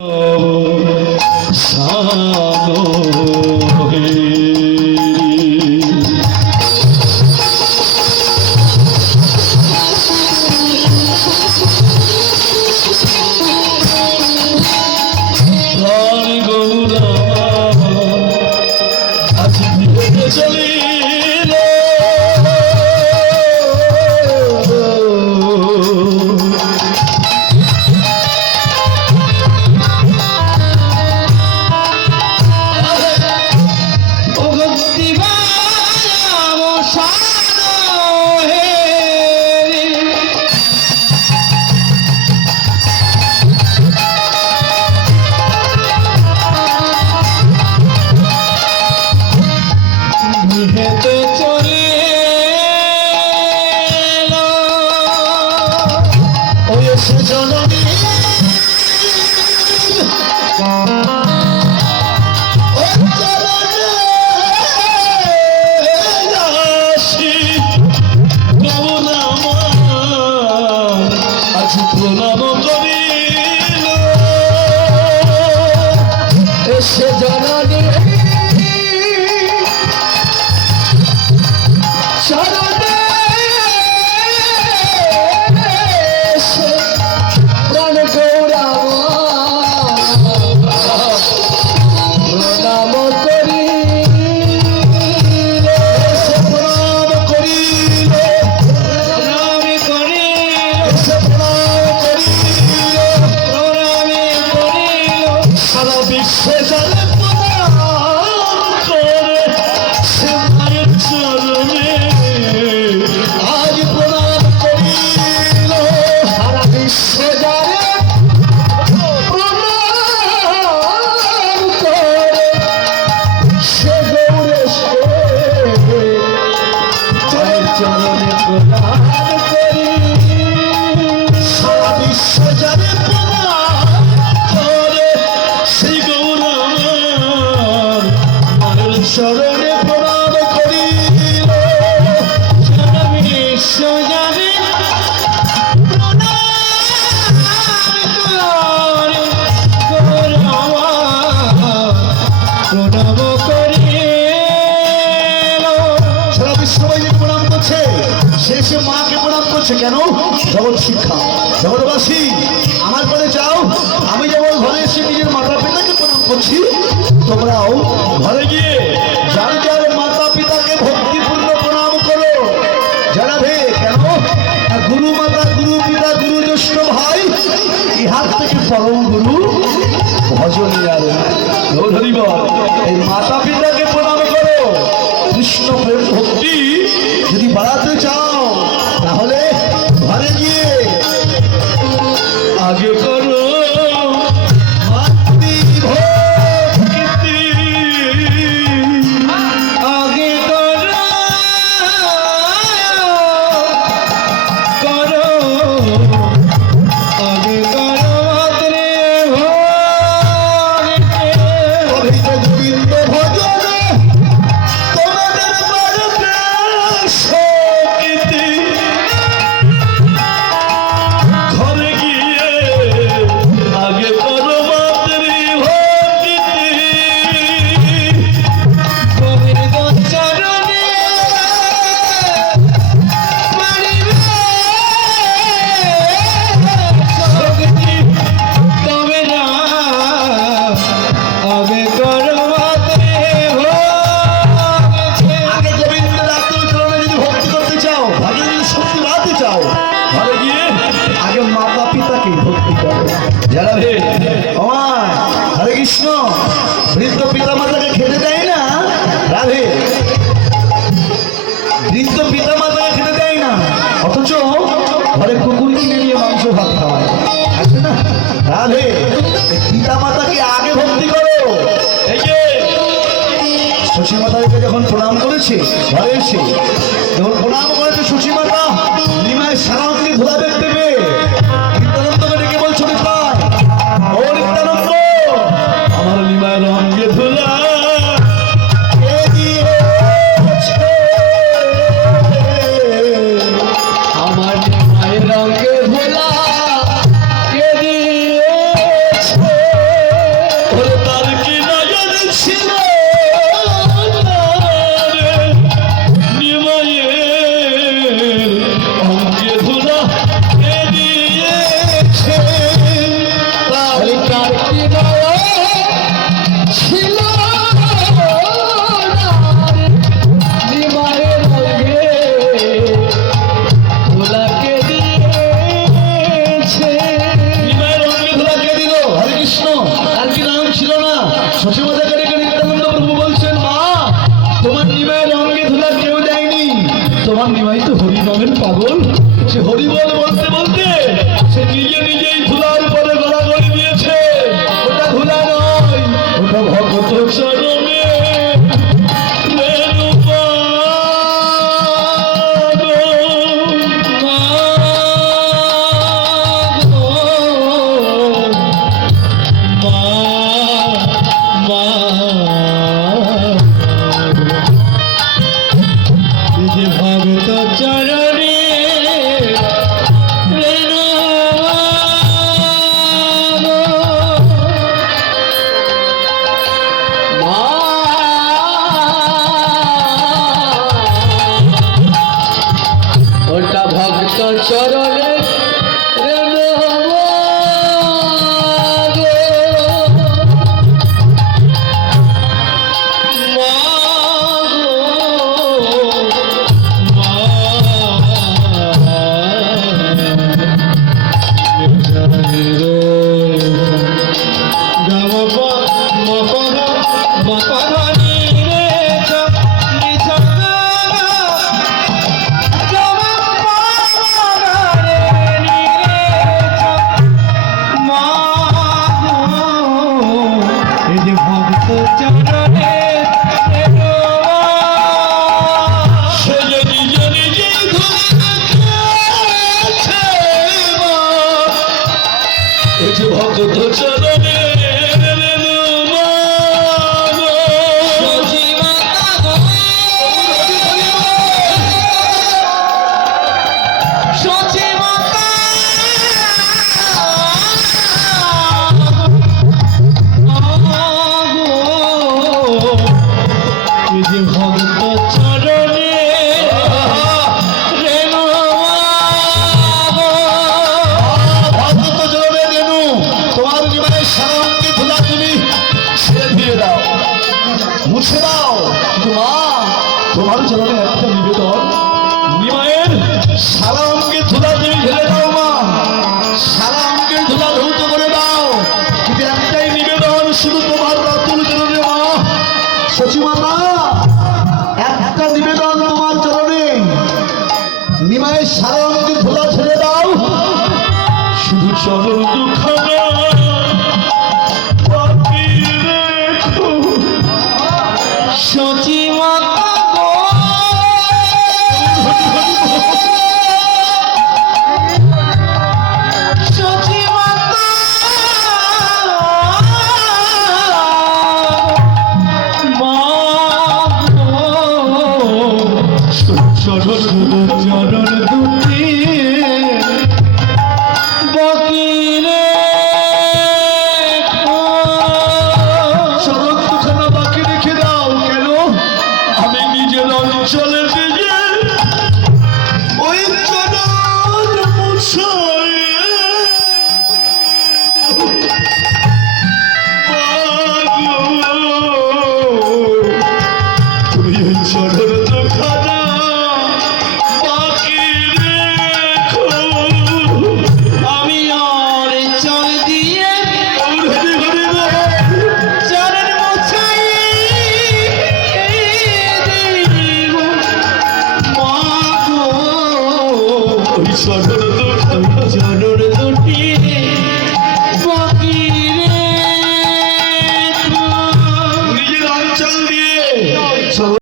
Oh, প্রণাম করি। হচ্ছে কেন? জগৎ শিক্ষা। জগৎবাসী, আমার পরে যাও। আমি যেমন ঘরে এসে নিজের মাতা পিতাকে প্রণাম করছি, তোমরাও ঘরে গিয়ে যার যার মাতা পিতাকে ভক্তিপূর্ণ প্রণাম করো। যারা ভে কেন? গুরু মাতা, গুরু পিতা, গুরু জ্যেষ্ঠ ভাই ইহার থেকে পরম গুরু ভজনীয়ার ধরিব এই মাতা পিতাকে প্রণাম করো। কৃষ্ণ প্রেম ভক্তি যদি বাড়াতে পিতা মাতাকে আগে ভক্তি করো। শশী মাতাকে যখন প্রণাম করেছে ঘরে এসে যখন প্রণাম করেছে শশী মাতা নিমায় সারা অব্দি ঘোরা দেখতে পেয়ে সে হরি বল বলতে বলতে সে নিজে এই যে দিয়ে দাও মুছে দাও কিন্তু মা, তোমার চরণে একটা নিবেদন। নিমায়ের সারা অঙ্গে ধুলা তুমি ঢেলে দাও মা। সারা অঙ্গে ধুলা ধৌত করে দাও। কিন্তু একটাই নিবেদন, শুধু তোমার রাতুল চরণে মা। সচিমাতা একটা নিবেদন তোমার চরণে নিমায়ের সারা